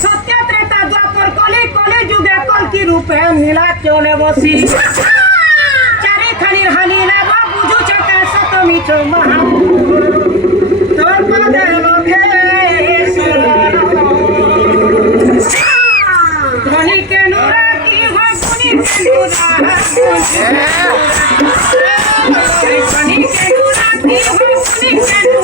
সত্য ত্রেতা দ্বাপর কলি কলি যুগে কলকি রূপে নীলা চলে বসি চারিখানির হানি নেব বুঝু চকা সতমিছ মহা তোর পদে লোকে ধনী কেন রাখি হগুনি কেন রাখি ধনী কেন রাখি হগুনি কেন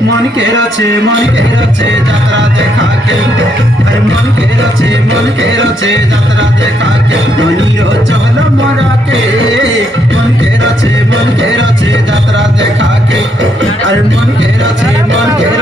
मन के रचे यात्रा देखा के अरे मन के रचे यात्रा देखा के ननीरो चल मरा के मन के रचे यात्रा देखा के अरे मन के रचे